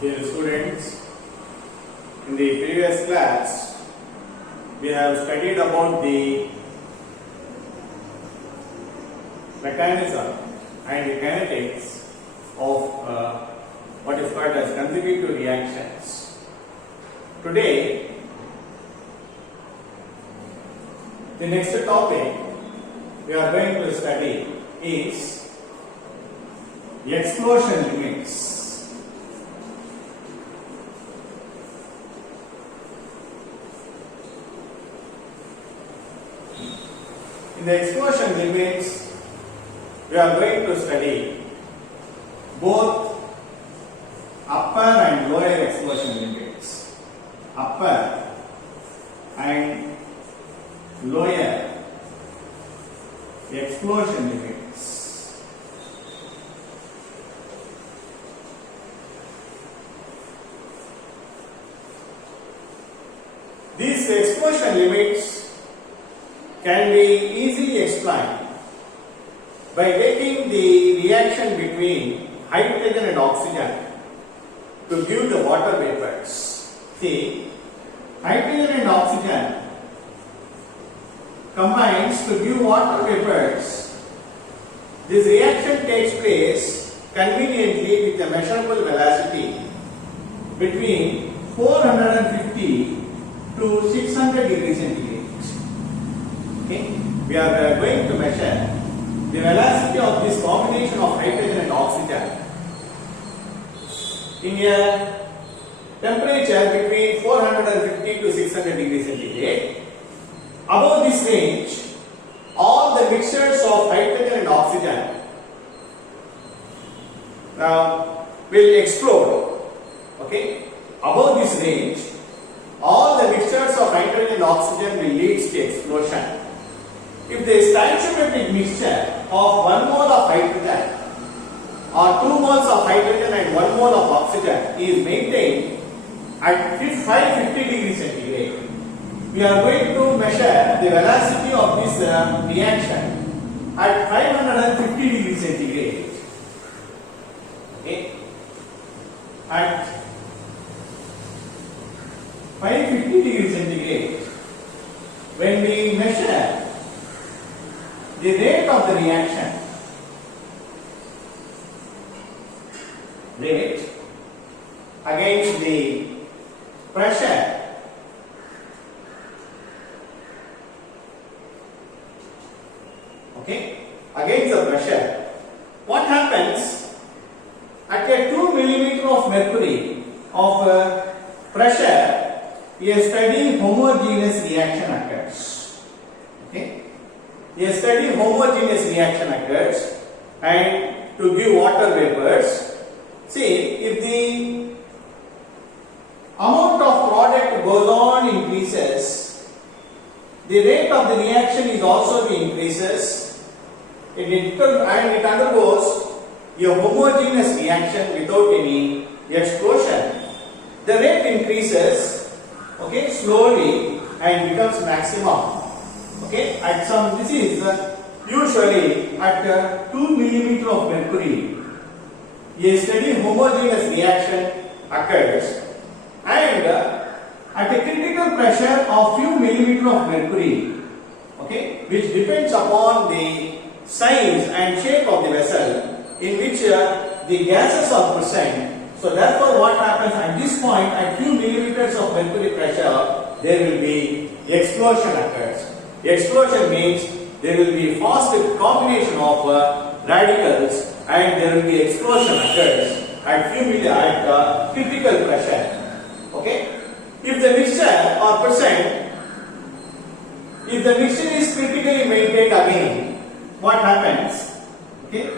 Dear students, in the previous class, we have studied about the mechanism and the kinetics of what is called as consecutive reactions. Today, the next topic we are going to study is explosion limits. In the explosion limits, we are going to study both upper and lower explosion limits. Upper and lower explosion limits. These explosion limits can be easily explained by taking the reaction between hydrogen and oxygen to give the water vapors. See, hydrogen and oxygen combines to give water vapors. This reaction takes place conveniently with a measurable velocity between 450 to 600 degrees centigrade. Okay. We are going to measure the velocity of this combination of hydrogen and oxygen in a temperature between 450 to 600 degrees centigrade. Above this range, all the mixtures of hydrogen and oxygen will explode. Okay. Above this range, all the mixtures of hydrogen and oxygen will lead to explosion. If the stoichiometric mixture of 1 mole of hydrogen or 2 moles of hydrogen and 1 mole of oxygen is maintained at 550 degrees centigrade, we are going to measure the velocity of this reaction at 550 degrees centigrade. Okay. At 550 degrees centigrade, when we measure the rate of the reaction, rate against the pressure, okay, against the pressure, what happens at a 2 millimeter of mercury of pressure, a steady homogeneous reaction occurs. Okay. A steady homogeneous reaction occurs, and to give water vapors, see, if the amount of product goes on increases, the rate of the reaction is also increases, and it undergoes a homogeneous reaction without any explosion. The rate increases, okay, slowly and becomes maximum. Okay, at some, this is usually at 2 millimeter of mercury, a steady homogeneous reaction occurs, and at a critical pressure of few millimeter of mercury, okay, which depends upon the size and shape of the vessel in which the gases are present. So therefore, what happens at this point, at few millimeters of mercury pressure, there will be explosion occurs. Explosion means there will be fast combination of radicals, and there will be explosion occurs at critical pressure. Okay. If the mixture are present, if the mixture is critically maintained again, what happens? Okay.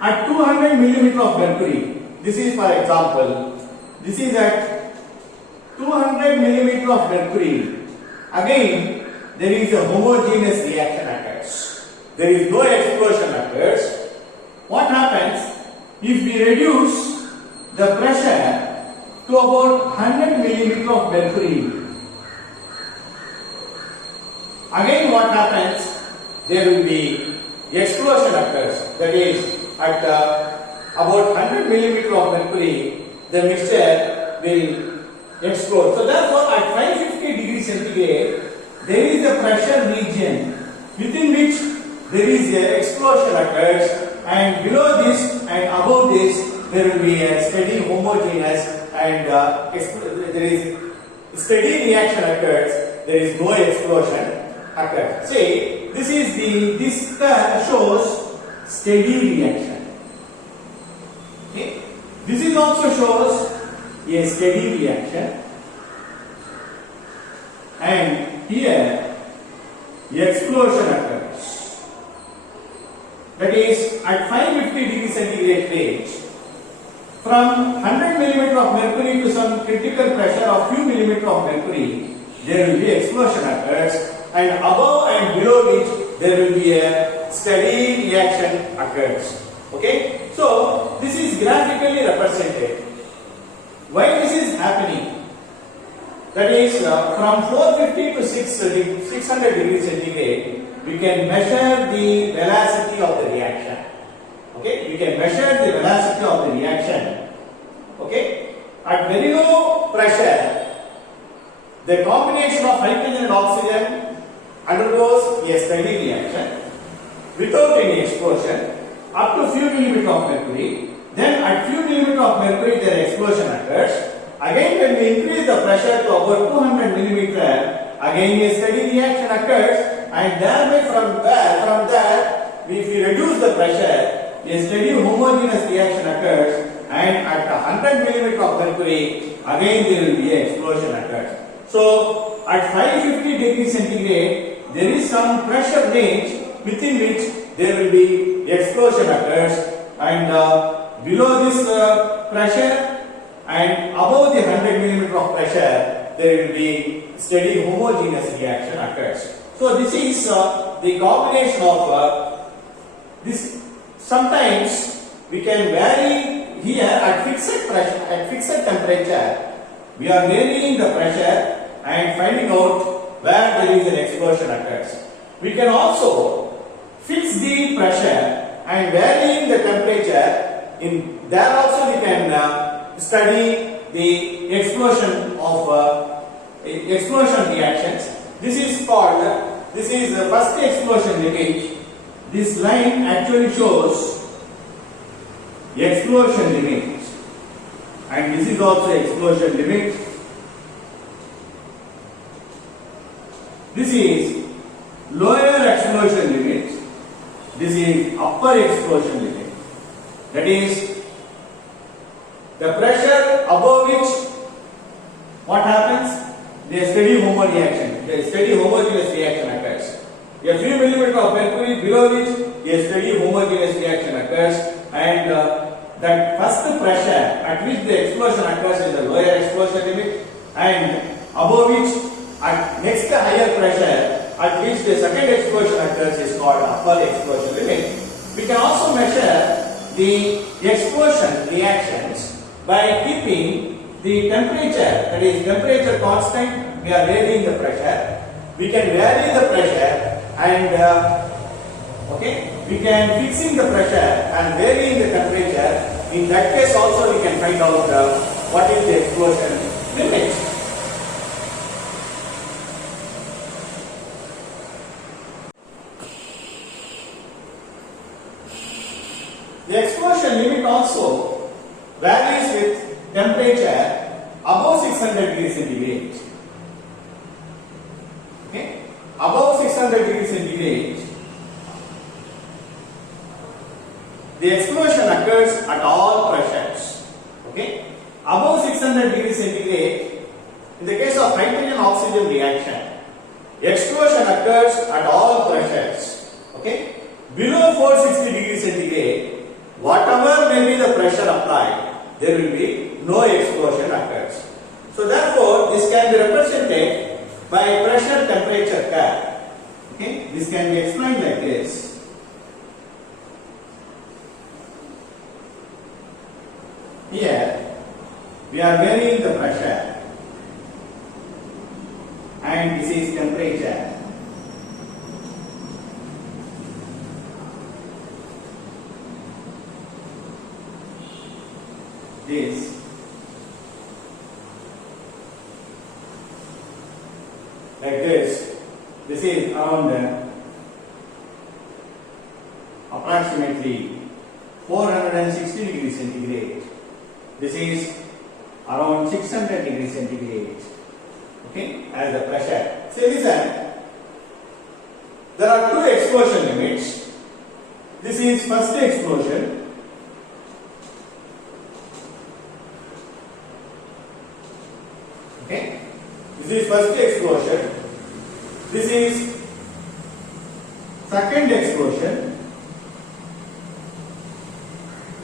At 200 millimeter of mercury, this is for example, this is at 200 millimeter of mercury. Again, there is a homogeneous reaction occurs. There is no explosion occurs. What happens if we reduce the pressure to about 100 millimeter of mercury? Again, what happens? There will be explosion occurs. That is, at about 100 millimeter of mercury, the mixture will explode. So therefore, at 550 degrees centigrade, there is a pressure region within which there is a explosion occurs, and below this and above this there will be a steady homogeneous and there is steady reaction occurs. There is no explosion occurs. See, this shows steady reaction. Okay, this is also shows a steady reaction, and here the explosion occurs. That is at 550 degree centigrade range, from 100 millimeter of mercury to some critical pressure of few millimeter of mercury, there will be explosion occurs, and above and below which there will be a steady reaction occurs. Okay, so this is graphically represented. Why this is happening? That is from 450 to 600 degrees centigrade, we can measure the velocity of the reaction. Okay, we can measure the velocity of the reaction. Okay, at very low pressure, the combination of hydrogen and oxygen undergoes a steady reaction without any explosion up to few millimeter of mercury. Then at few millimeter of mercury, the explosion occurs. Again, when we increase the pressure to about 200 millimeter, again a steady reaction occurs, and thereby from there, if we reduce the pressure, a steady homogeneous reaction occurs, and at 100 millimeter of mercury, again there will be an explosion occurs. So at 550 degrees centigrade, there is some pressure range within which there will be explosion occurs, and below this pressure and above the 100 millimeter of pressure, there will be steady homogeneous reaction occurs. So this is the combination of this. Sometimes we can vary here at fixed pressure, at fixed temperature. We are varying the pressure and finding out where there is an explosion occurs. We can also fix the pressure and varying the temperature. In there also we can study the explosion of explosion reactions. This is called, this is the first explosion limit. This line actually shows explosion limit, and this is also explosion limit. This is lower explosion limit. This is upper explosion limit. That is the pressure above which what happens? The steady homogeneous reaction occurs. A few millimeter of mercury below which a steady homogeneous reaction occurs, and that first pressure at which the explosion occurs is the lower explosion limit, and above which at next higher pressure at which the second explosion occurs is called upper explosion limit. We can also measure the explosion reactions by keeping the temperature, that is temperature constant. We are varying the pressure. We can vary the pressure and we can fixing the pressure and varying the temperature. In that case also we can find out what is the explosion limit. The explosion limit also varies with temperature above 600 degrees centigrade. Okay? Above 600 degrees centigrade, the explosion occurs at all pressures. Okay? Above 600 degrees centigrade, in the case of hydrogen-oxygen reaction, explosion occurs at all pressures. Okay? Below 460 degrees centigrade, whatever may be the pressure applied, there will be no explosion occurs. So therefore, this can be represented by pressure temperature curve. Okay? This can be explained like this. Here, we are varying the pressure, and this is temperature. this. Like this. This is around approximately 460 degrees centigrade. This is around 600 degrees centigrade. Okay, as the pressure. Say listen, there are two explosion limits. This is first explosion. Okay, this is first explosion. This is second explosion.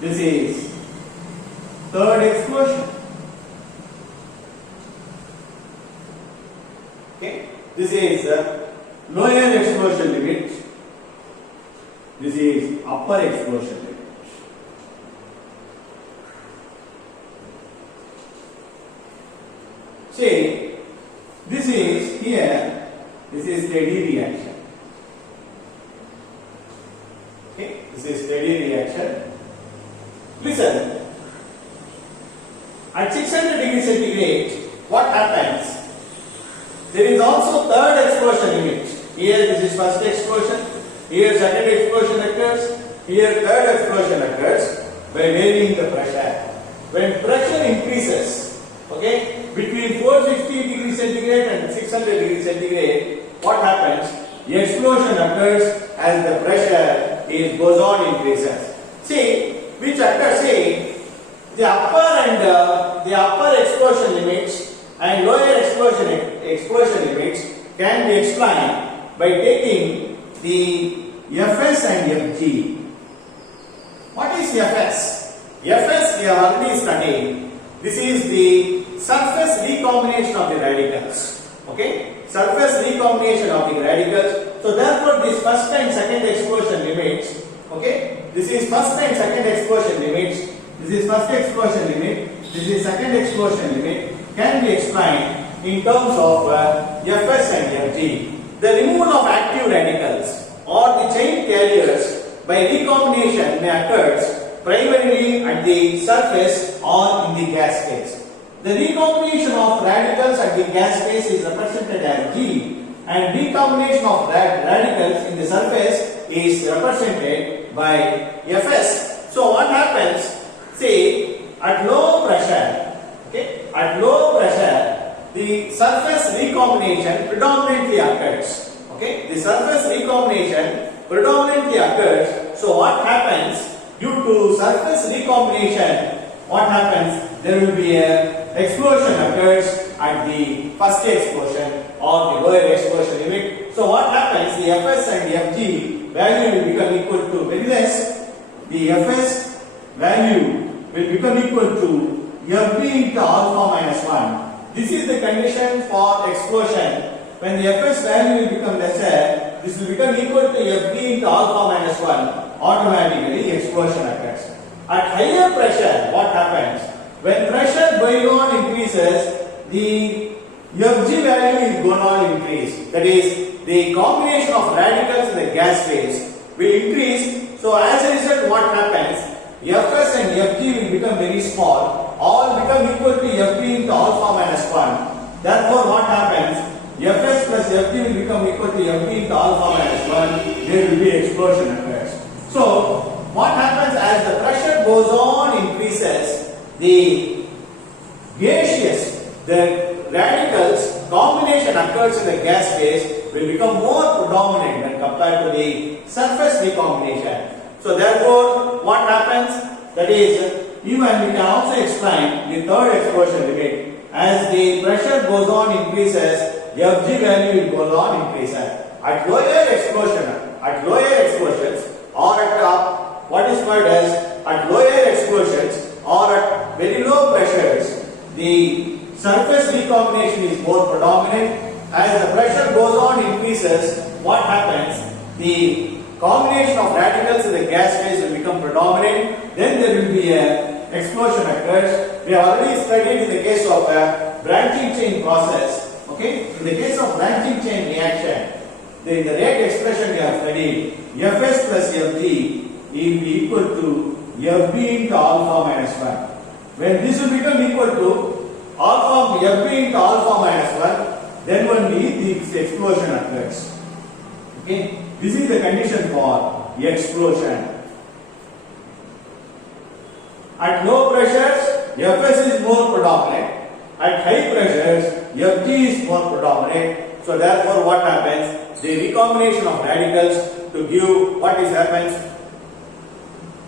This is third explosion. Okay, this is lower explosion limit. This is upper explosion limit. See, this is here. This is steady reaction. Okay, this is steady reaction. Listen, at 600 degrees centigrade, what happens? There is also third explosion limit. Here this is first explosion, here second explosion occurs, here third explosion occurs by varying the pressure. When pressure increases, okay, between 460 degrees centigrade and 600 degrees centigrade, what happens? The explosion occurs as the pressure goes on increases. See, which occurs, see, the upper explosion limits and lower explosion limits can be explained by taking the Fs and Fg. What is Fs? Fs we have already studied. This is the surface recombination of the radicals. Okay? Surface recombination of the radicals. So therefore this first and second explosion limits. Okay? This is first and second explosion limits. This is first explosion limit. This is second explosion limit. Can be explained in terms of Fs and Fg. The removal of active radicals or the chain carriers by recombination may occur primarily at the surface or in the gas phase. The recombination of radicals at the gas phase is represented as G, and recombination of radicals in the surface is represented by Fs. So what happens? See, at low pressure, okay, at low pressure, the surface recombination predominantly occurs. Okay, the surface recombination predominantly occurs. So what happens? Due to surface recombination, what happens? There will be a explosion occurs at the first explosion or the lower explosion limit. So what happens? The Fs and the Fg value will become equal to very less. The Fs value will become equal to Fb into alpha minus 1. This is the condition for explosion. When the Fs value will become lesser, this will become equal to Fb into alpha minus 1. Automatically explosion occurs. At higher pressure, what happens? When pressure going on increases, the Fg value is going on increase. That is, the combination of radicals in the gas phase will increase. So as a result, what happens? Fs and Fg will become very small. All become equal to Fb into alpha minus 1. Therefore, what happens? Fs plus Fg will become equal to Fb into alpha minus 1. There will be explosion occurs. So, what happens as the pressure goes on increases, the gaseous, the radicals combination occurs in the gas phase will become more predominant when compared to the surface recombination. So therefore, what happens? That is, even we can also explain the third explosion limit. As the pressure goes on increases, Fg value will go on increases. At lower explosions, or at what is called as at lower explosions or at very low pressures, the surface recombination is more predominant. As the pressure goes on increases, what happens? The combination of radicals in the gas phase will become predominant. Then there will be a explosion occurs. We have already studied in the case of a branching chain process. Okay, in the case of branching chain reaction, in the rate expression we have studied, Fs plus Fg will be equal to Fb into alpha minus 1. When this will become equal to alpha Fb into alpha minus 1, then only the explosion occurs. Okay, this is the condition for explosion. At low pressures, Fs is more predominant. At high pressures, Fg is more predominant. So therefore, what happens? The recombination of radicals to give what is happens?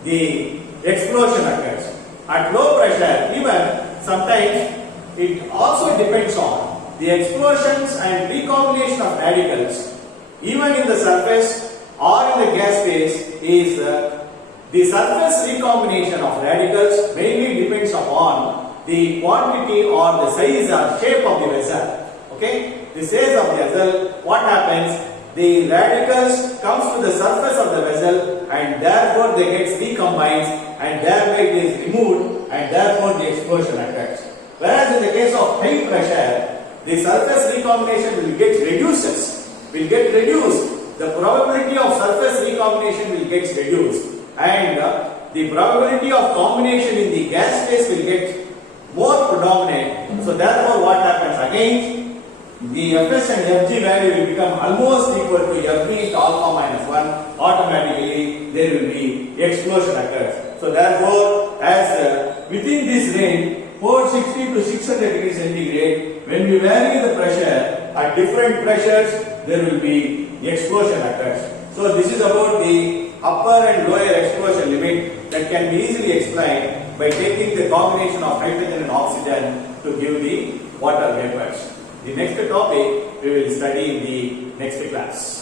The explosion occurs. At low pressure, even sometimes it also depends on the explosions and recombination of radicals, even in the surface or in the gas phase, is the surface recombination of radicals mainly depends upon the quantity or the size or shape of the vessel. Okay, the size of the vessel, what happens? The radicals comes to the surface of the vessel and therefore they get recombined and thereby it is removed and therefore the explosion occurs. Whereas in the case of high pressure, the surface recombination will get reduced. The probability of surface recombination will get reduced and the probability of combination in the gas phase will get more predominant. So therefore what happens again? The Fs and Fg value will become almost equal to Fb into alpha minus 1. Automatically there will be explosion occurs. So therefore, as within this range 460 to 600 degrees centigrade, when we vary the pressure at different pressures, there will be explosion occurs. So this is about the upper and lower explosion limit that can be easily explained by taking the combination of hydrogen and oxygen to give the water vapors. The next topic we will study in the next class.